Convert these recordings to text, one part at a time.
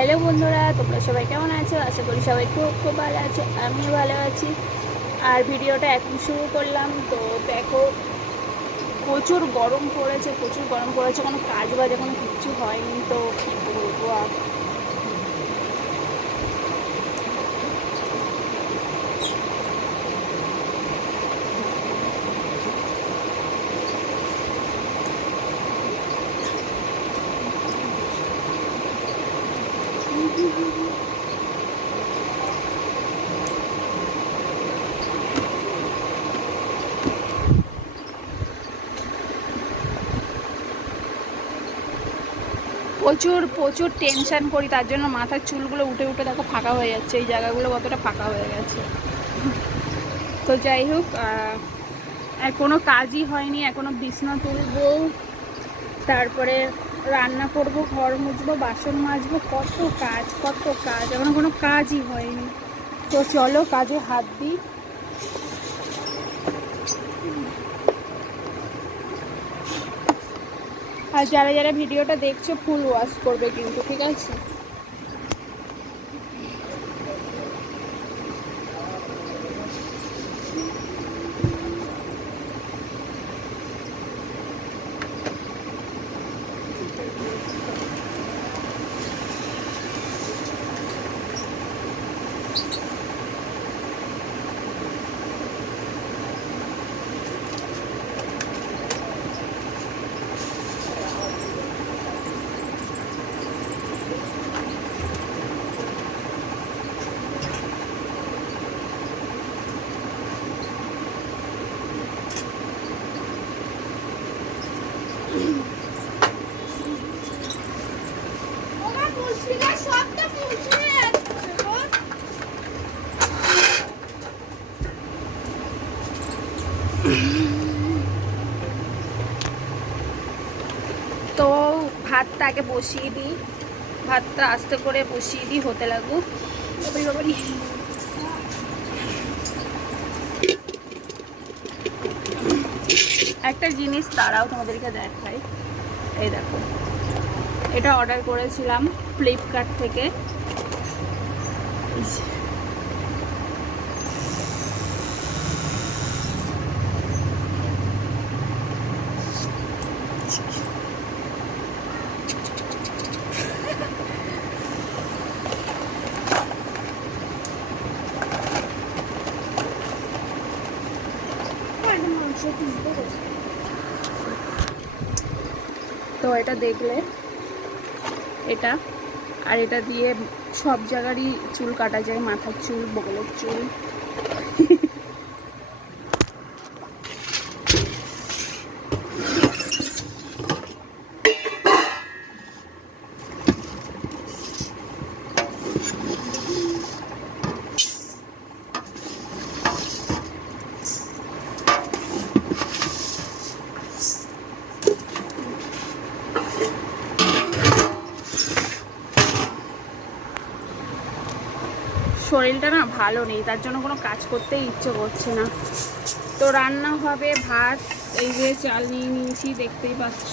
Hello বন্ধুরা, তোমরা সবাই কেমন আছো? আশা করি সবাই খুব খুব ভালো আছো, আমিও ভালো আছি। আর ভিডিওটা এখন শুরু করলাম। তো দেখো, প্রচুর গরম পড়েছে, প্রচুর গরম পড়েছে, কোনো কাজ বাজ এখন কিচ্ছু হয়নি। তো কী বলব প্রচুর প্রচুর টেনশন করি, তার জন্য মাথার চুলগুলো উঠে উঠে দেখো ফাঁকা হয়ে যাচ্ছে, এই জায়গাগুলো কতটা ফাঁকা হয়ে গেছে। তো যাই হোক কোনো কাজই হয়নি, এখনও বিছনা তুলবো, তারপরে রান্না করব, ঘর মুছবো, বাসন মাজবো, কত কাজ কত কাজ, এখনও কোনো কাজই হয়নি। তো চলো, কাজে হাত দিই। আর যারা যারা ভিডিওটা দেখছ ফুল ওয়াশ করবে কিন্তু ঠিক আছে? তো ভাতটা আগে বসিয়ে দিই। ভাতটা আস্তে করে বসিয়ে দিই, হতে লাগুক। একটা জিনিস তারাও তোমাদেরকে দেখাই। এই দেখো। এটা অর্ডার করেছিলাম ফ্লিপকার্ট থেকে এই যে। তো এটা দেখলে, এটা, আর এটা দিয়ে সব জায়গারই চুল কাটা যায়, মাথার চুল, বগলের চুল। শরীরটা না ভালো নেই, তার জন্য কোনো কাজ করতেই ইচ্ছে করছে না। তো রান্না হবে ভাত, এই যে চাল নিয়ে নিয়েছি, দেখতেই পাচ্ছ।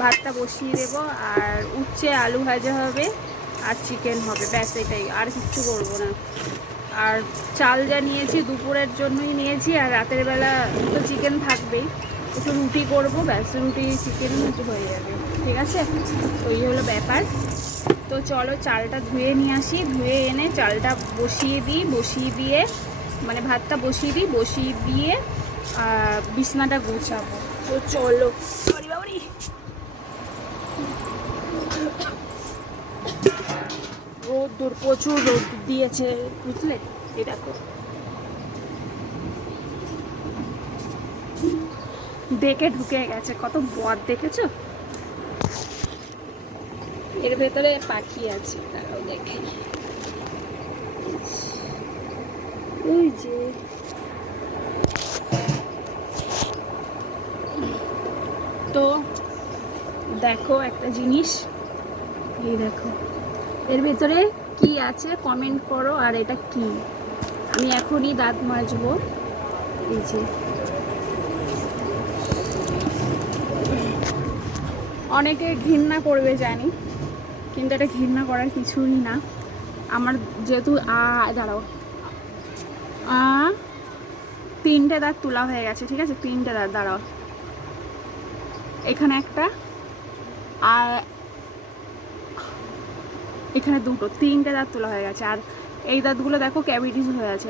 ভাতটা বসিয়ে দেব, আর উচ্ছে আলু ভাজা হবে, আর চিকেন হবে, ব্যাস এটাই, আর কিচ্ছু করব না। আর চাল যা নিয়েছি, দুপুরের জন্যই নিয়েছি, আর রাতের বেলা তো চিকেন থাকবেই। একটু রুটি করব, ব্যাস, রুটি চিকেন হয়ে যাবে। ঠিক আছে? তো এই হলো ব্যাপার। তো চলো চালটা ধুয়ে নিয়ে আসি। ধুয়ে এনে চালটা বসিয়ে দিই, বসিয়ে দিয়ে মানে ভাতটা বসিয়ে দিই, বসিয়ে দিয়ে বিছনাটা গোছাবো। তো চলো। বাবারি। রোদ দূর প্রচুর রোদ দিয়েছে, বুঝলে? এই দেখো। দেখে ঢুকে গেছে, কত বদ দেখেছ? এর ভেতরে পাখি আছে, তারাও দেখে। ওই যে। তো দেখো একটা জিনিস, এই দেখো। এর ভেতরে কি আছে কমেন্ট করো, আর এটা কি? আমি এখনই দাঁত মাজবো। এই যে। অনেকে ঘৃণা করবে জানি, কিন্তু এটা ঘৃণা করার কিছুই না। আমার যেহেতু আ, দাঁড়াও। আ, তিনটে দাঁত তোলা হয়ে গেছে, ঠিক আছে? তিনটে দাঁত, দাঁড়াও। এখানে একটা, আর এখানে দুটো, তিনটে দাঁত তোলা হয়ে গেছে। আর এই দাঁতগুলো দেখো ক্যাভিটিস হয়ে আছে।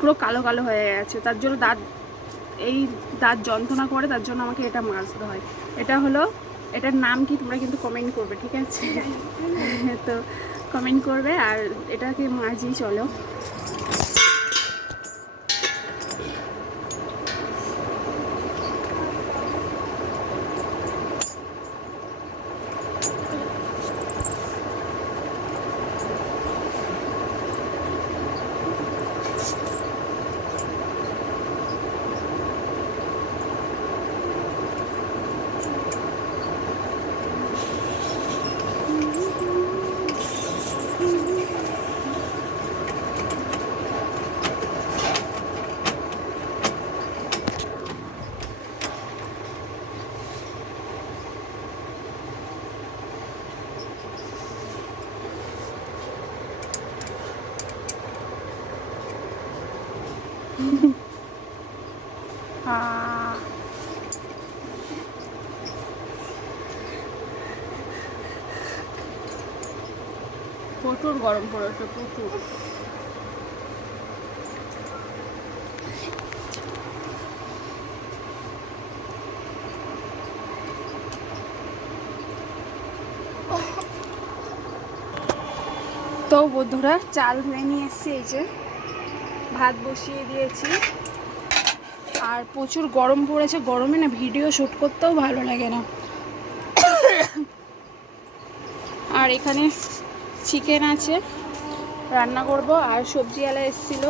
পুরো কালো কালো হয়ে গেছে। তার জন্য দাঁত এই দাঁত যন্ত্রণা করে তার জন্য আমাকে এটা মাজতে হয়। এটা হলো এটার নাম কি তোমরা কিন্তু কমেন্ট করবে ঠিক আছে? তো কমেন্ট করবে আর এটাকে মাজি চলো আহ প্রচুর গরম পড়েছে প্রচুর তো বন্ধুরা, চাল ধুয়ে নিয়ে এসছি এই যে। ভাত বসিয়ে দিয়েছি। আর প্রচুর গরম পড়েছে, গরমে না ভিডিও শ্যুট করতেও ভালো লাগে না। আর এখানে চিকেন আছে, রান্না করব, আর সবজিওয়ালা এসেছিল,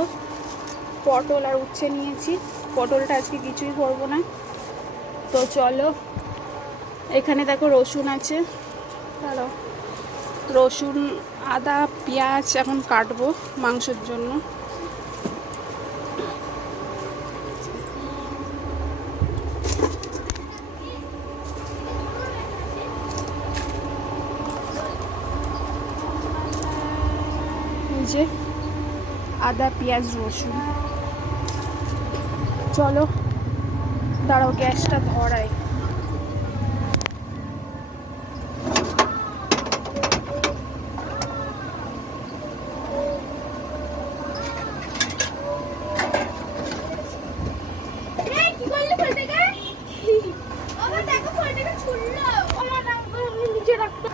পটল আর উচ্ছে নিয়েছি। পটলটা আজকে কিছুই করব না। তো চলো, এখানে দেখো রসুন আছে। চলো, রসুন, আদা, পেঁয়াজ এখন কাটবো মাংসের জন্য এই যে আদা পেঁয়াজ রসুন। চলো দাঁড়াও গ্যাসটা ধরাই কি করলি ফোনটাকে আমার দেখো ফোনটাকে ছুড়লো আমার নিচে রাখতে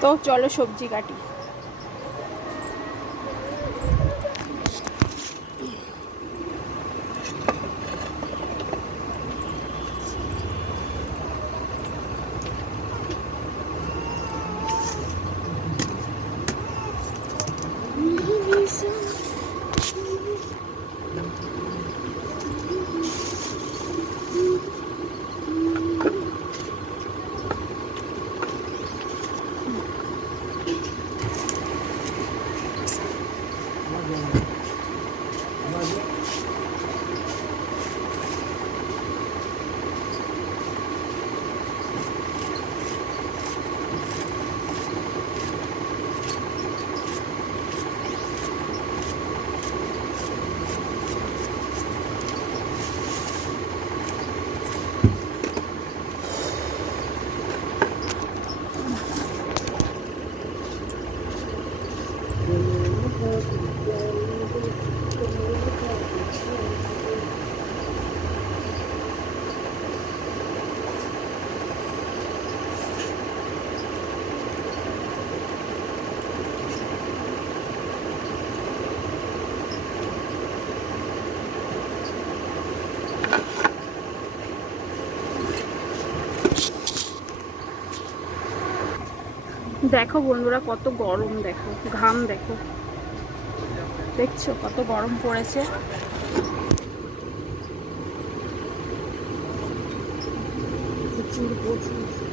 তো চলো সবজি কাটি। দেখো বন্ধুরা কত গরম দেখো ঘাম দেখো। দেখছ কত গরম পড়েছে। প্রচুর প্রচুর।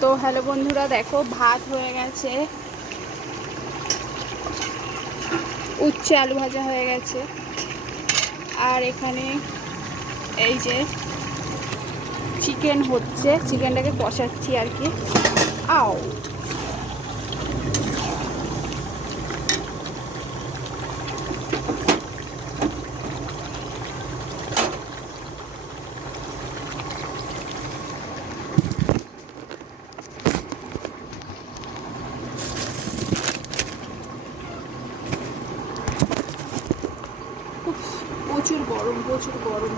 তো হ্যালো বন্ধুরা, দেখো ভাত হয়ে গেছে। উচ্ছে আলু ভাজা হয়ে গেছে। আর এখানে এই যে চিকেন হচ্ছে, চিকেনটাকে কষাচ্ছি আর কি। আও। প্রচুর গরম।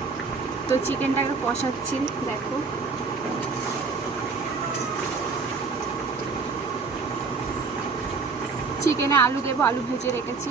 তো চিকেনটা তো চিকেনটাকে কষাচ্ছি দেখো। চিকেনে আলু দেবো আলু ভেজে রেখেছি।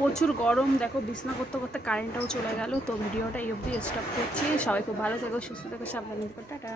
প্রচুর গরম, দেখো বিছনা করতে করতে কারেন্টটাও চলে গেল, তো ভিডিওটা এই অবধি স্টপ করছি। সবাই খুব ভালো থাকো, সুস্থ থেকো, সাবধানে করতে টাটা।